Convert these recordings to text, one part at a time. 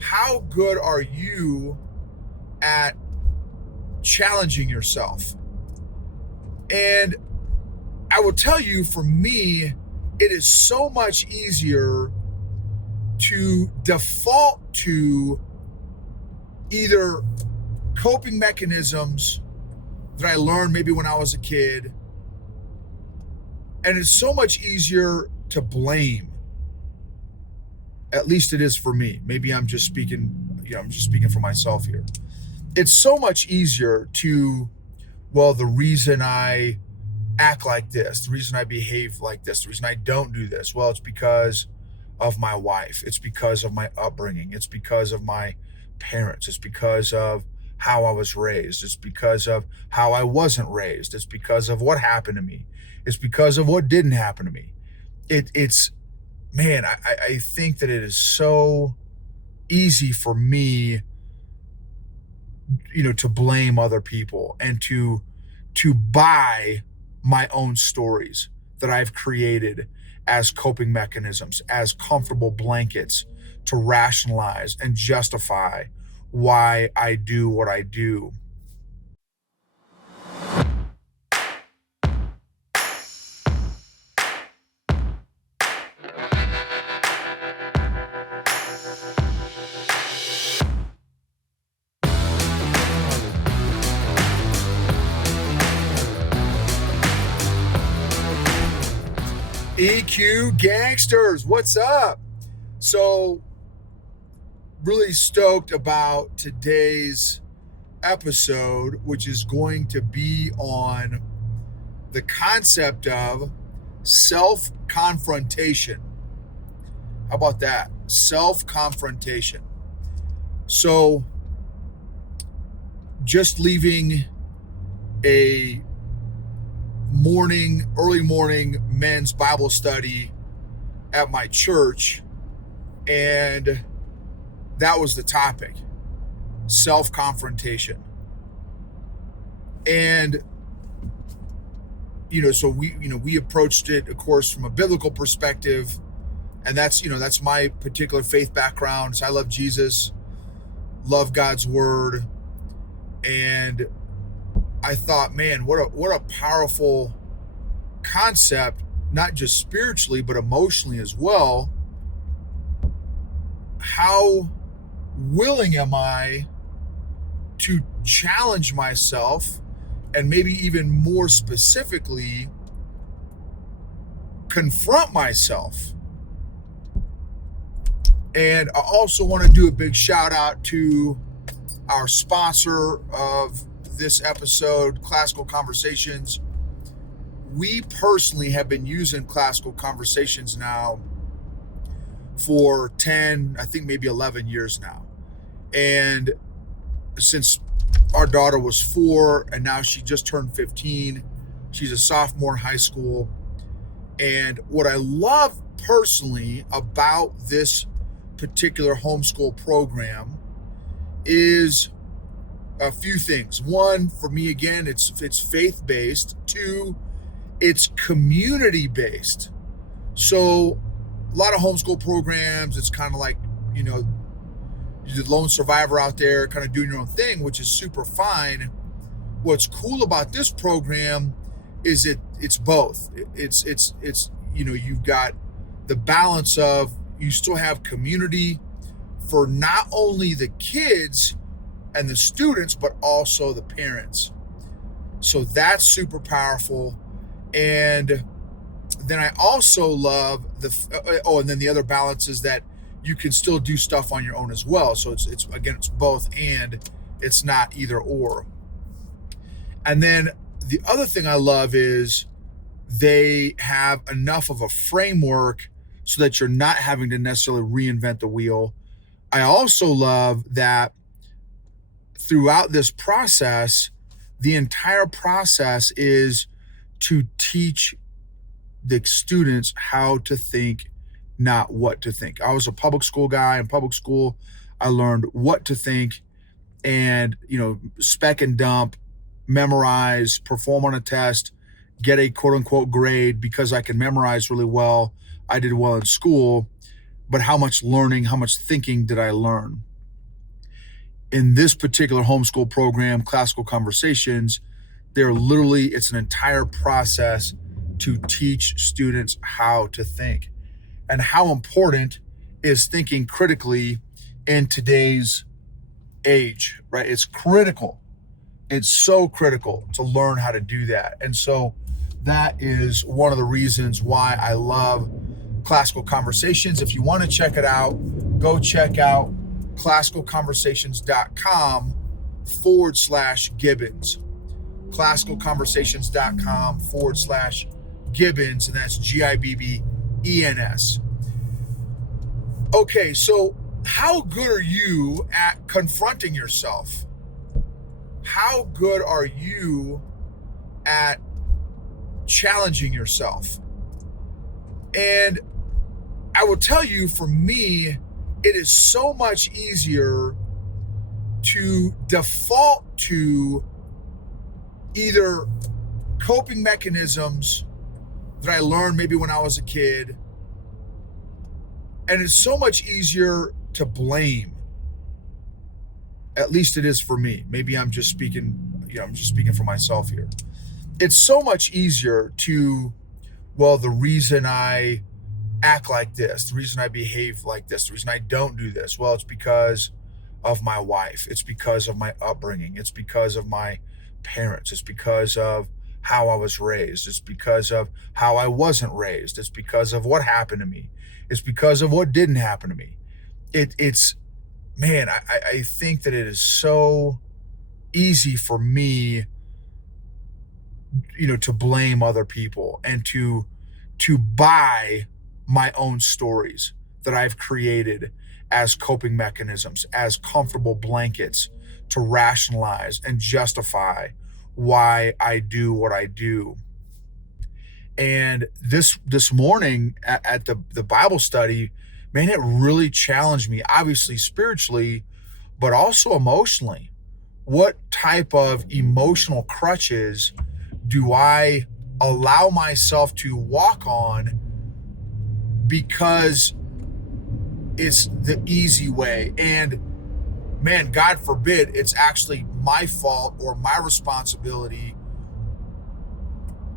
how good are you at challenging yourself? And I will tell you, for me, it is so much easier to default to either coping mechanisms that I learned maybe when I was a kid. And it's so much easier to blame. At least it is for me. Maybe I'm just speaking, I'm just speaking for myself here. It's so much easier to, well, the reason I act like this, the reason I behave like this, the reason I don't do this, well, it's because of my wife. It's because of my upbringing. It's because of my parents. It's because of how I was raised. It's because of how I wasn't raised. It's because of what happened to me. It's because of what didn't happen to me. It's man, I think that it is so easy for me, to blame other people and to buy my own stories that I've created as coping mechanisms, as comfortable blankets to rationalize and justify why I do what I do. EQ gangsters, what's up? So, really stoked about today's episode, which is going to be on the concept of self-confrontation. How about that? Self-confrontation. So, just leaving a early morning men's Bible study at my church, and that was the topic: self-confrontation. And so we approached it, of course, from a biblical perspective, and that's my particular faith background. So I love Jesus, love God's word, and I thought, man, what a powerful concept, not just spiritually but emotionally as well. How willing am I to challenge myself, and maybe even more specifically, confront myself? And I also want to do a big shout out to our sponsor of this episode, Classical Conversations. We personally have been using Classical Conversations now for 10, I think maybe 11 years now. And since our daughter was 4 and now she just turned 15, she's a sophomore in high school. And what I love personally about this particular homeschool program is a few things. One, for me, again, it's faith-based. Two, it's community-based. So a lot of homeschool programs, it's kind of like, you're the lone survivor out there kind of doing your own thing, which is super fine. What's cool about this program is it's both. It's you've got the balance of, you still have community for not only the kids and the students, but also the parents. So that's super powerful. And then I also love and then the other balance is that you can still do stuff on your own as well. So it's both, and it's not either or. And then the other thing I love is they have enough of a framework so that you're not having to necessarily reinvent the wheel. I also love that throughout this process, the entire process is to teach the students how to think, not what to think. I was a public school guy. In public school, I learned what to think and, spec and dump, memorize, perform on a test, get a quote unquote grade because I can memorize really well. I did well in school. but how much learning, how much thinking did I learn? In this particular homeschool program, Classical Conversations, it's an entire process to teach students how to think. And how important is thinking critically in today's age, right? It's critical. It's so critical to learn how to do that. And so that is one of the reasons why I love Classical Conversations. If you want to check it out, go check out classicalconversations.com/Gibbons. classicalconversations.com/Gibbons, and that's Gibbens. Okay, so how good are you at confronting yourself? How good are you at challenging yourself? And I will tell you, for me, it is so much easier to default to either coping mechanisms that I learned maybe when I was a kid, and it's so much easier to blame. At least it is for me. Maybe I'm just speaking for myself here. It's so much easier to, well, the reason I act like this, the reason I behave like this, the reason I don't do this, well, it's because of my wife. It's because of my upbringing. It's because of my parents. It's because of how I was raised. It's because of how I wasn't raised. It's because of what happened to me. It's because of what didn't happen to me. I think that it is so easy for me, to blame other people and to buy my own stories that I've created as coping mechanisms, as comfortable blankets to rationalize and justify why I do what I do. And this morning at the Bible study, man, it really challenged me, obviously spiritually, but also emotionally. What type of emotional crutches do I allow myself to walk on because it's the easy way? And man, God forbid it's actually my fault or my responsibility.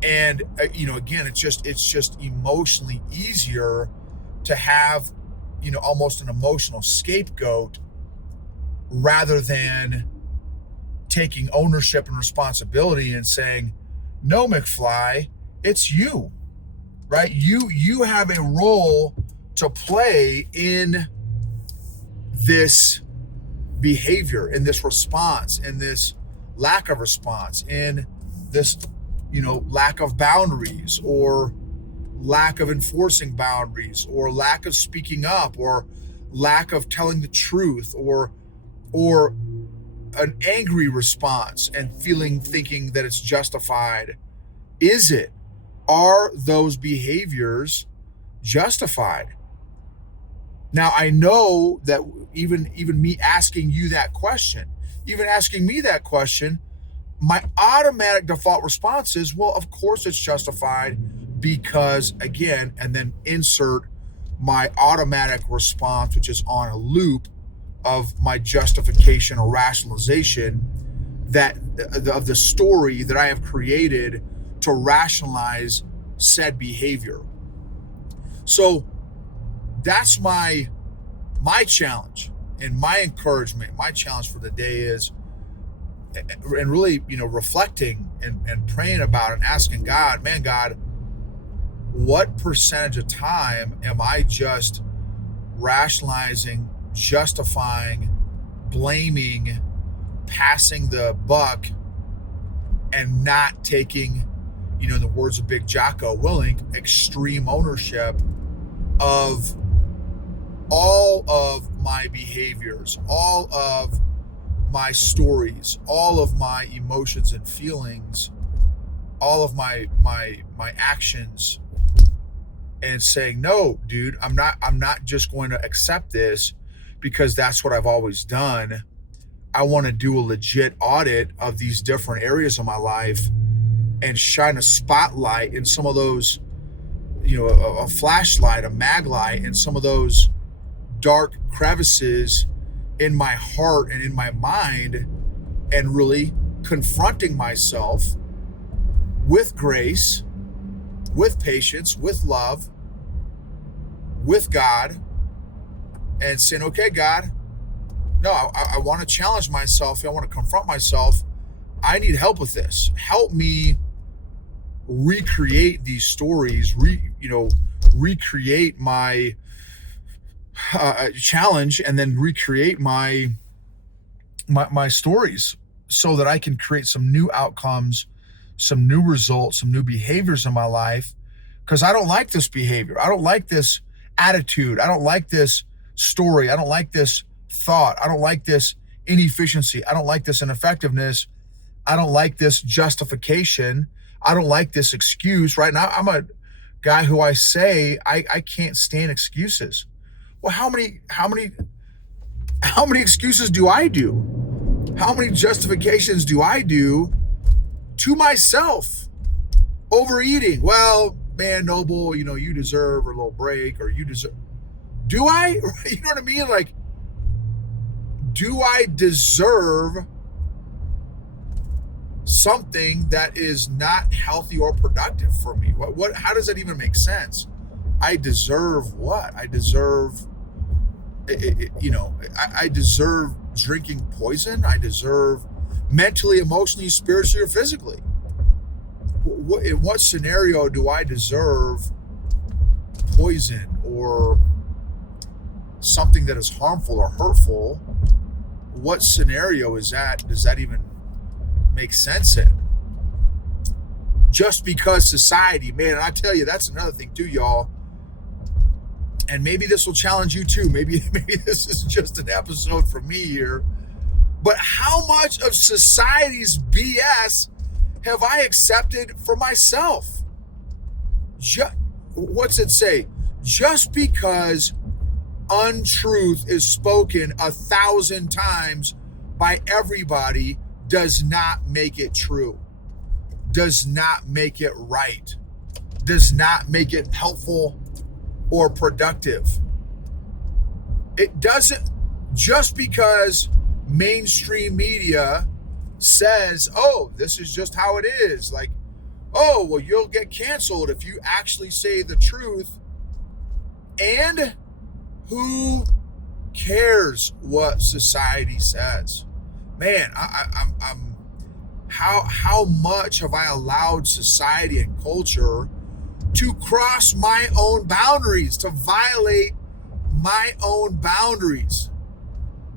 And again, it's just emotionally easier to have almost an emotional scapegoat rather than taking ownership and responsibility and saying, no, McFly, it's you, right? You have a role to play in this behavior, in this response, in this lack of response, in this lack of boundaries, or lack of enforcing boundaries, or lack of speaking up, or lack of telling the truth, or an angry response and thinking that it's justified. Are those behaviors justified? Now, I know that even me asking you that question, even asking me that question, my automatic default response is, well, of course it's justified, because, again, and then insert my automatic response, which is on a loop of my justification or rationalization of the story that I have created to rationalize said behavior. So that's my challenge and my encouragement. My challenge for the day is, and really, reflecting and praying about and asking God, man, God, what percentage of time am I just rationalizing, justifying, blaming, passing the buck, and not taking, in the words of Big Jocko Willink, extreme ownership of all of my behaviors, all of my stories, all of my emotions and feelings, all of my actions, and saying, no, dude, I'm not just going to accept this because that's what I've always done. I want to do a legit audit of these different areas of my life and shine a spotlight in some of those, a flashlight, a mag light in some of those dark crevices in my heart and in my mind, and really confronting myself with grace, with patience, with love, with God, and saying, okay, God, no, I want to challenge myself. I want to confront myself. I need help with this. Help me recreate these stories, recreate my challenge, and then recreate my stories so that I can create some new outcomes, some new results, some new behaviors in my life. Because I don't like this behavior. I don't like this attitude. I don't like this story. I don't like this thought. I don't like this inefficiency. I don't like this ineffectiveness. I don't like this justification. I don't like this excuse. Right now, I'm a guy who I can't stand excuses. Well, how many excuses do I do? How many justifications do I do to myself? Overeating. Well, man, Noble, you deserve a little break, or you deserve. Do I? You know what I mean? Like, do I deserve something that is not healthy or productive for me? What? How does that even make sense? I deserve what? I deserve, I deserve drinking poison. I deserve mentally, emotionally, spiritually, or physically. In what scenario do I deserve poison or something that is harmful or hurtful? What scenario is that? Does that even make sense in? Just because society, man, and I tell you, that's another thing too, y'all. And maybe this will challenge you too. Maybe this is just an episode for me here. But how much of society's BS have I accepted for myself? What's it say? Just because untruth is spoken 1,000 times by everybody does not make it true, does not make it right, does not make it helpful or productive. It doesn't. Just because mainstream media says, oh, this is just how it is, like, oh, well, you'll get canceled if you actually say the truth. And who cares what society says? Man, I'm how much have I allowed society and culture to cross my own boundaries, to violate my own boundaries,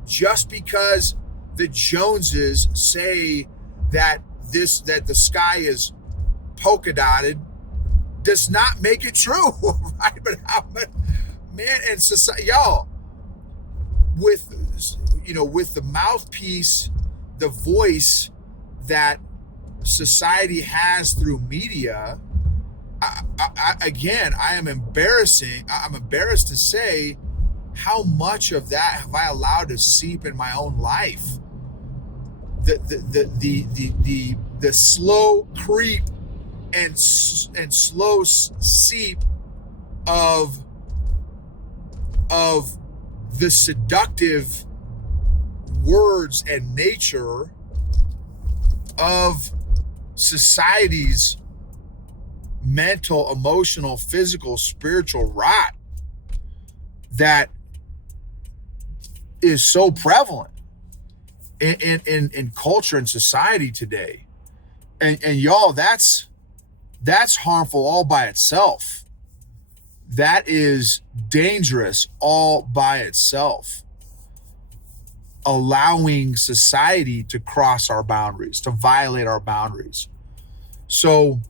just because the Joneses say that the sky is polka dotted does not make it true, right? But man, and society, y'all, with the mouthpiece, the voice that society has through media, I'm embarrassed to say how much of that have I allowed to seep in my own life. The slow creep and slow seep of the seductive words and nature of society's mental, emotional, physical, spiritual rot that is so prevalent in culture and society today. And y'all, that's harmful all by itself. That is dangerous all by itself. Allowing society to cross our boundaries, to violate our boundaries. So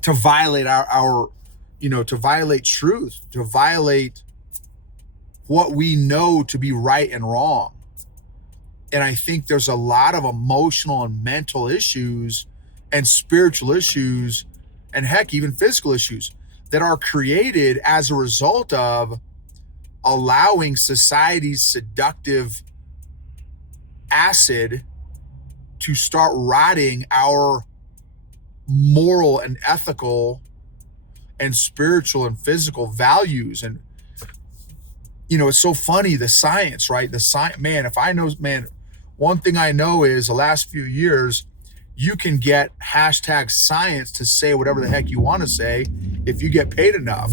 to violate our to violate truth, to violate what we know to be right and wrong. And I think there's a lot of emotional and mental issues and spiritual issues, and heck, even physical issues that are created as a result of allowing society's seductive acid to start rotting our moral and ethical and spiritual and physical values. And it's so funny, the science, right? The science, man, if I know, man, one thing I know is the last few years, you can get hashtag science to say whatever the heck you want to say if you get paid enough.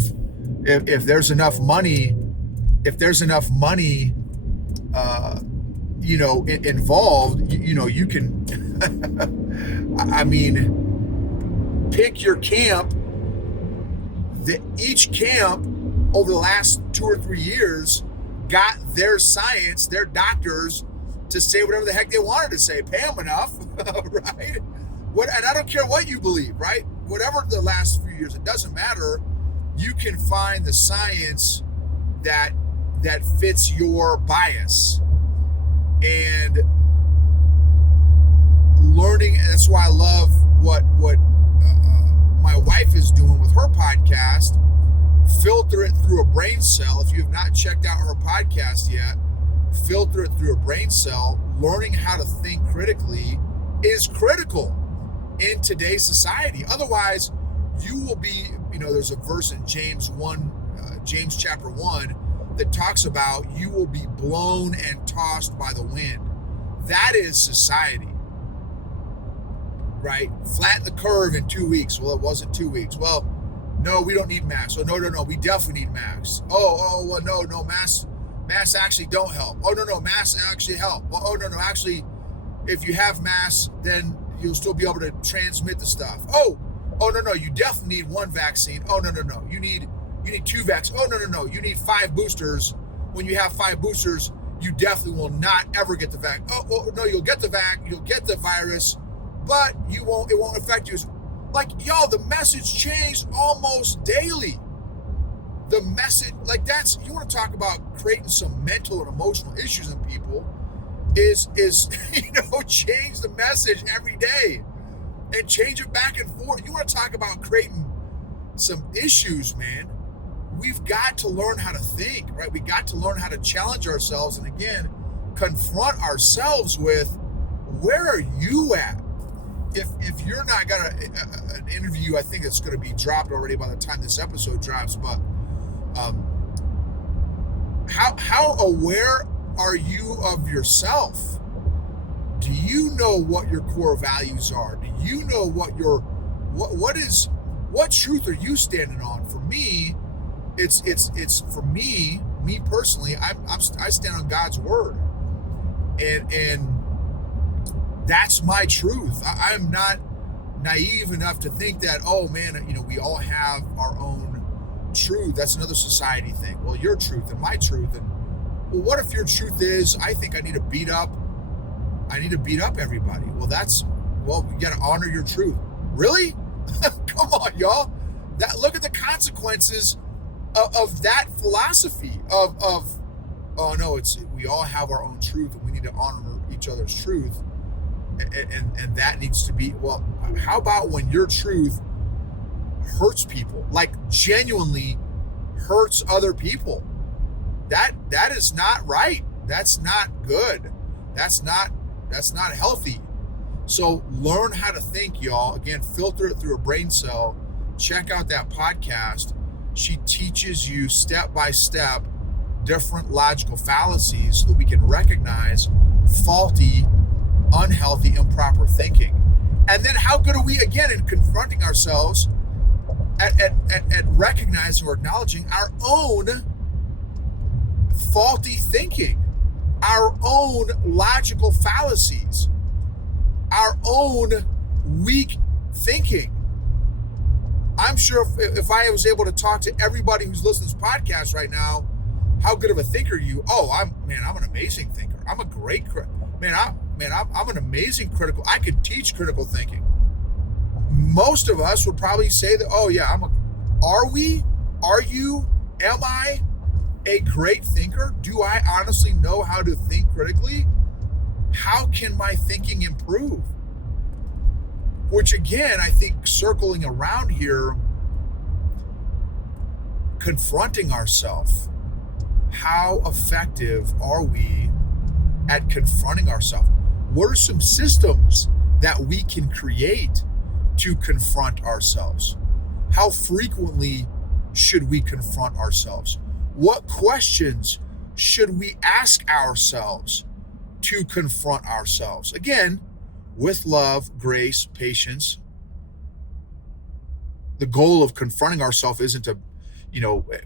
If there's enough money, uh, involved, you can, I mean, pick your camp. Each camp over the last 2 or 3 years got their science, their doctors, to say whatever the heck they wanted to say. Pay them enough, right? And I don't care what you believe, right? Whatever the last few years, it doesn't matter. You can find the science that fits your bias. And learning, and that's why I love what my wife is doing with her podcast. Filter it through a brain cell. If you have not checked out her podcast yet, filter it through a brain cell. Learning how to think critically is critical in today's society. Otherwise, you will be, there's a verse in James chapter 1, that talks about you will be blown and tossed by the wind. That is society, right? Flatten the curve in 2 weeks. Well, it wasn't 2 weeks. Well, no, we don't need masks. Oh, no, we definitely need masks. Well, no, masks actually don't help. Oh, no, masks actually help. Well, oh, no, actually, if you have masks, then you'll still be able to transmit the stuff. Oh, no, you definitely need one vaccine. Oh, no, you need 2 vaccines. Oh, no, you need 5 boosters. When you have 5 boosters, you definitely will not ever get the vaccine. Oh, no, you'll get the virus, but it won't affect you. Like, y'all, the message changed almost daily. The message, like, you want to talk about creating some mental and emotional issues in people, is change the message every day and change it back and forth. You want to talk about creating some issues, man. We've got to learn how to think, right? We got to learn how to challenge ourselves and, again, confront ourselves with, where are you at? If you're not got an interview, I think it's going to be dropped already by the time this episode drops, but how aware are you of yourself? Do you know what your core values are? Do you know what truth are you standing on? For me, it's for me personally, I stand on God's word, and that's my truth. I'm not naive enough to think that, oh man, we all have our own truth. That's another society thing. Well, your truth and my truth, and well, what if your truth is, I think I need to beat up everybody? Well, you got to honor your truth. Really? Come on, y'all. Look at the consequences of that philosophy of oh no, we all have our own truth and we need to honor each other's truth, and that needs to be, well, how about when your truth hurts people, like genuinely hurts other people? That is not right. That's not good. That's not healthy. So learn how to think, y'all. Again, filter it through a brain cell. Check out that podcast. She teaches you step by step different logical fallacies so that we can recognize faulty, unhealthy, improper thinking. And then how good are we, again, in confronting ourselves at recognizing or acknowledging our own faulty thinking, our own logical fallacies, our own weak thinking. I'm sure if I was able to talk to everybody who's listening to this podcast right now, how good of a thinker are you? Oh, I'm an amazing thinker. I'm a great I'm an amazing critical. I could teach critical thinking. Most of us would probably say that, oh yeah, am I a great thinker? Do I honestly know how to think critically? How can my thinking improve? Which, again, I think circling around here, confronting ourselves. How effective are we at confronting ourselves? What are some systems that we can create to confront ourselves? How frequently should we confront ourselves? What questions should we ask ourselves to confront ourselves? Again, with love, grace, patience. The goal of confronting ourselves isn't to,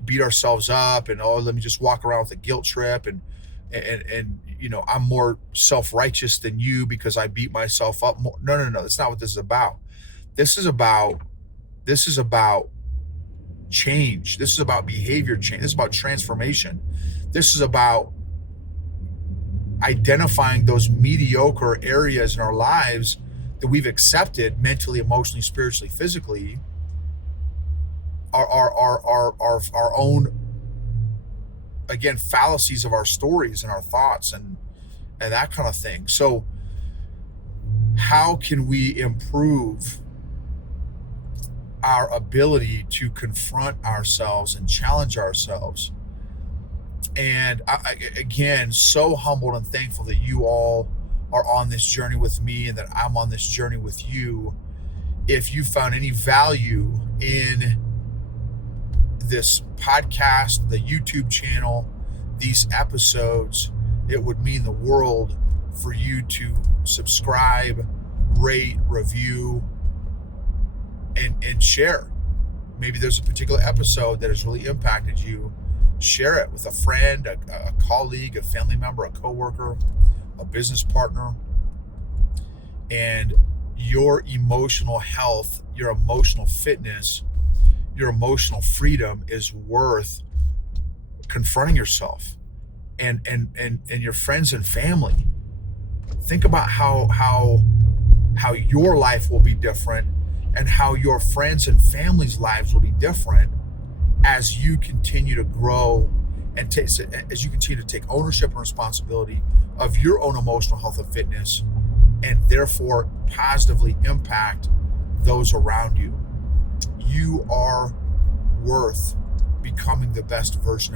beat ourselves up and, oh, let me just walk around with a guilt trip and I'm more self-righteous than you because I beat myself up more. No, no, no. That's not what this is about. This is about change. This is about behavior change. This is about transformation. This is about identifying those mediocre areas in our lives that we've accepted mentally, emotionally, spiritually, physically, our own, again, fallacies of our stories and our thoughts and that kind of thing. So how can we improve our ability to confront ourselves and challenge ourselves? And again, so humbled and thankful that you all are on this journey with me and that I'm on this journey with you. If you found any value in this podcast, the YouTube channel, these episodes, it would mean the world for you to subscribe, rate, review, and share. Maybe there's a particular episode that has really impacted you. Share it with a friend, a colleague, a family member, a coworker, a business partner. And your emotional health, your emotional fitness, your emotional freedom is worth confronting yourself and your friends and family. Think about how your life will be different and how your friends and family's lives will be different as you continue to grow and as you continue to take ownership and responsibility of your own emotional health and fitness, and therefore positively impact those around you. You are worth becoming the best version of